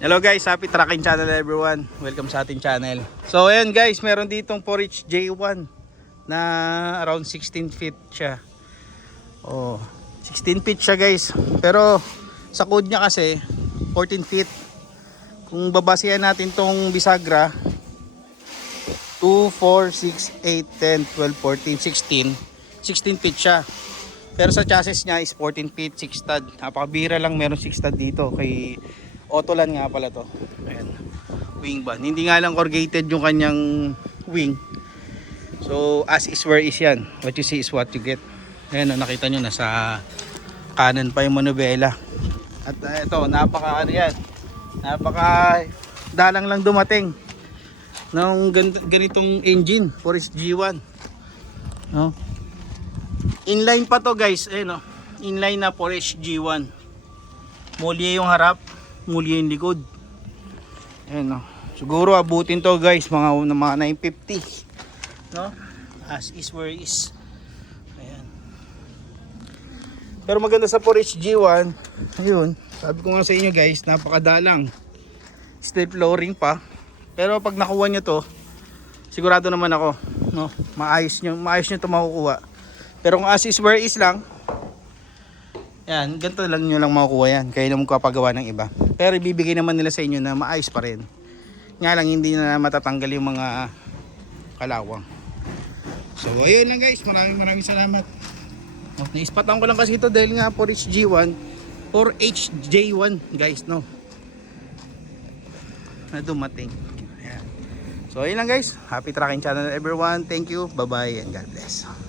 Hello guys, happy tracking channel everyone. Welcome sa ating channel. So ayan guys, meron ditong Porridge J1 na around 16 feet siya. Oh, 16 feet siya guys. Pero sa code niya kasi 14 feet. Kung babasihan natin tong bisagra 2, 4, 6, 8, 10, 12, 14, 16 feet siya. Pero sa chassis niya is 14 feet, 6 stud. Napakabira lang meron 6 stud dito kay Autolan nga pala to. Ayan. Wing band. Hindi nga lang corrugated yung kanyang wing. So as is where is yan. What you see is what you get. Ayan, nakita nyo nasa kanan pa yung manubela. At ito, napaka ano yan. Napaka dalang lang dumating ng ganitong engine Porridge G1. No? Inline pa to guys. Ayan, no? Inline na Porridge G1. Mulye yung harap, mulye yung likod. Ayan, no? Siguro abutin to guys mga 950, no? As is where is. Ayan. Pero maganda sa Porridge G1, ayun, sabi ko nga sa inyo guys, napakadalang. Steel flooring pa. Pero pag nakuha nyo to, sigurado naman ako, no? Maayos nyo to makukuha. Pero kung as is where is lang, yan, ganito lang nyo lang makukuha yan. Kaya naman kapagawa ng iba. Pero ibibigay naman nila sa inyo na maayos pa rin. Nga lang hindi na matatanggal yung mga kalawang. So ayun lang guys, maraming salamat. Naispatan ko lang kasi ito dahil nga Porridge G1 or HJ1 guys, no? Na dumating. Ayan. So ayun lang guys, happy tracking channel everyone. Thank you, bye bye and God bless.